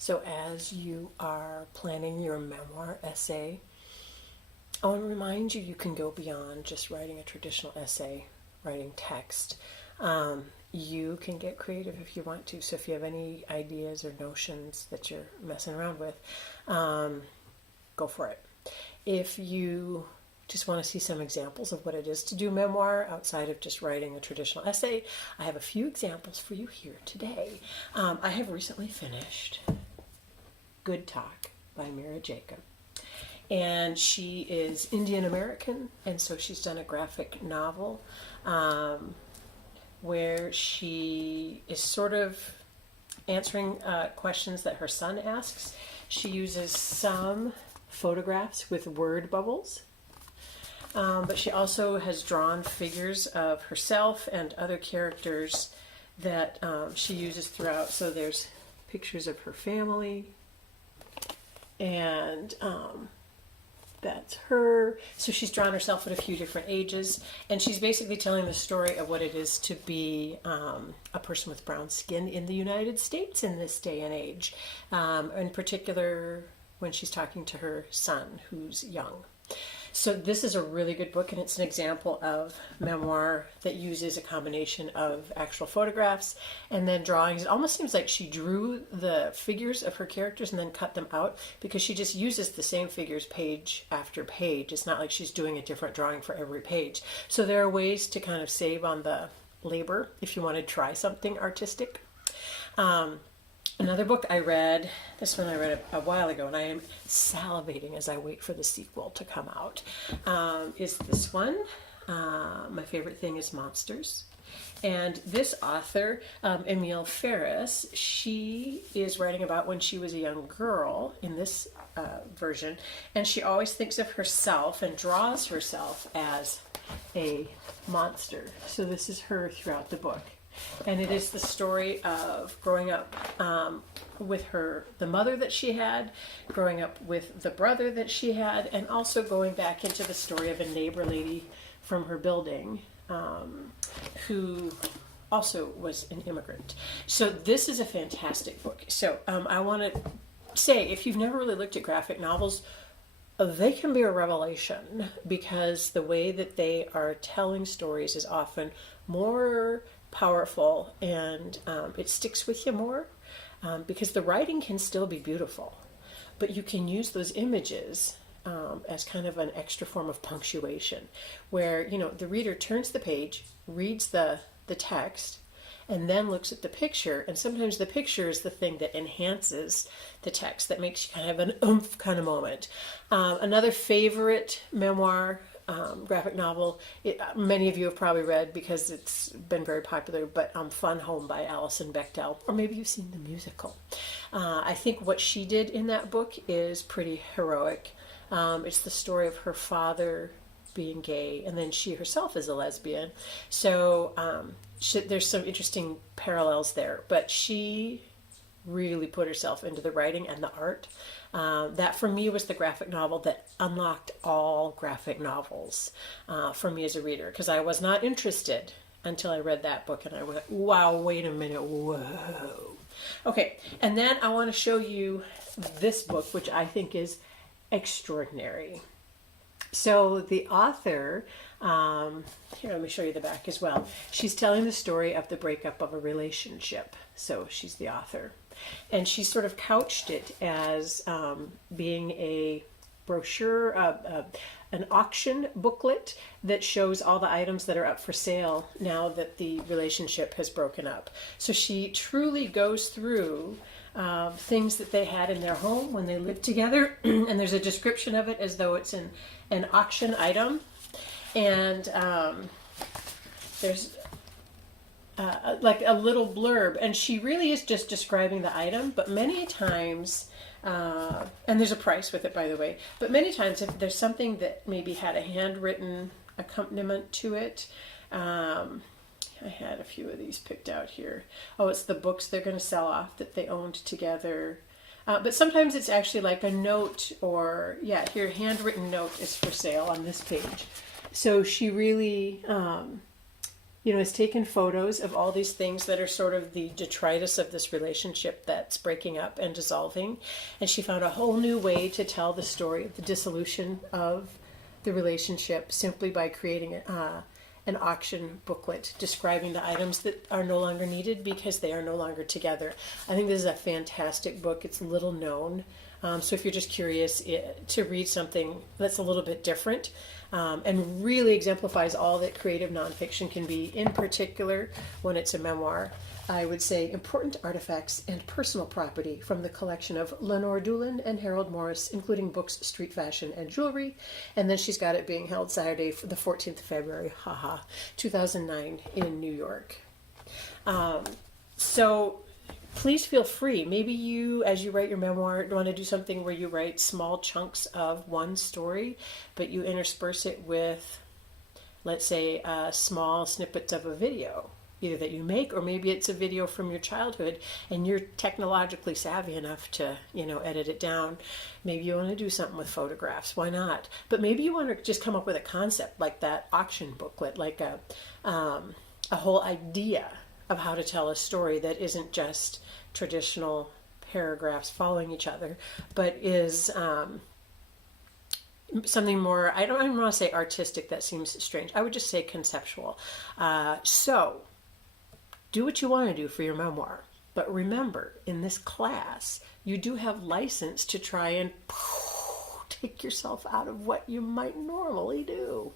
So as you are planning your memoir essay, I want to remind you can go beyond just writing a traditional essay, writing text. You can get creative if you want to. So if you have any ideas or notions that you're messing around with, go for it. If you just want to see some examples of what it is to do memoir outside of just writing a traditional essay, I have a few examples for you here today. I have recently finished Good Talk by Mira Jacob. And she is Indian American, and so she's done a graphic novel where she is sort of answering questions that her son asks. She uses some photographs with word bubbles, but she also has drawn figures of herself and other characters that she uses throughout. So there's pictures of her family, and that's her. So she's drawn herself at a few different ages, and she's basically telling the story of what it is to be a person with brown skin in the United States in this day and age. In particular, when she's talking to her son, who's young. So this is a really good book, and it's an example of memoir that uses a combination of actual photographs and then drawings. It almost seems like she drew the figures of her characters and then cut them out, because she just uses the same figures page after page. It's not like she's doing a different drawing for every page. So there are ways to kind of save on the labor if you want to try something artistic. Another book I read, this one I read a while ago, and I am salivating as I wait for the sequel to come out, is this one. My favorite thing is monsters. And this author, Emile Ferris, she is writing about when she was a young girl in this version, and she always thinks of herself and draws herself as a monster. So this is her throughout the book. And it is the story of growing up with the mother that she had, growing up with the brother that she had, and also going back into the story of a neighbor lady from her building who also was an immigrant. So this is a fantastic book. So I want to say, if you've never really looked at graphic novels, they can be a revelation, because the way that they are telling stories is often more powerful, and it sticks with you more, because the writing can still be beautiful, but you can use those images as kind of an extra form of punctuation, where the reader turns the page, reads the text, and then looks at the picture, and sometimes the picture is the thing that enhances the text, that makes you kind of an oomph kind of moment. Another favorite memoir graphic novel, many of you have probably read because it's been very popular, but Fun Home by Alison Bechdel, or maybe you've seen the musical. I think what she did in that book is pretty heroic. It's the story of her father being gay, and then she herself is a lesbian. So there's some interesting parallels there, but she really put herself into the writing and the art. That for me was the graphic novel that unlocked all graphic novels for me as a reader, because I was not interested until I read that book, and I went, wow, wait a minute, whoa. Okay, and then I want to show you this book, which I think is extraordinary. So the author, here, let me show you the back as well. She's telling the story of the breakup of a relationship. So she's the author. And she sort of couched it as being a brochure, an auction booklet that shows all the items that are up for sale now that the relationship has broken up. So she truly goes through things that they had in their home when they lived together, and there's a description of it as though it's an auction item. And there's like a little blurb, and she really is just describing the item, but many times, and there's a price with it, by the way, but many times if there's something that maybe had a handwritten accompaniment to it, I had a few of these picked out here. Oh, it's the books they're going to sell off that they owned together. But sometimes it's actually like a note, or yeah, here, handwritten note is for sale on this page. So she really has taken photos of all these things that are sort of the detritus of this relationship that's breaking up and dissolving. And she found a whole new way to tell the story of the dissolution of the relationship simply by creating an auction booklet describing the items that are no longer needed because they are no longer together. I think this is a fantastic book. It's little known. So if you're just curious to read something that's a little bit different, and really exemplifies all that creative nonfiction can be, in particular when it's a memoir, I would say Important Artifacts and Personal Property from the collection of Lenore Doolin and Harold Morris, including books, street fashion, and jewelry. And then she's got it being held Saturday, the 14th of February, 2009 in New York. So please feel free. Maybe you, as you write your memoir, want to do something where you write small chunks of one story, but you intersperse it with, let's say, small snippets of a video, either that you make, or maybe it's a video from your childhood and you're technologically savvy enough to, edit it down. Maybe you want to do something with photographs. Why not? But maybe you want to just come up with a concept like that auction booklet, like a whole idea of how to tell a story that isn't just traditional paragraphs following each other, but is something more, I don't even want to say artistic, that seems strange. I would just say conceptual. So do what you want to do for your memoir. But remember, in this class, you do have license to try and take yourself out of what you might normally do.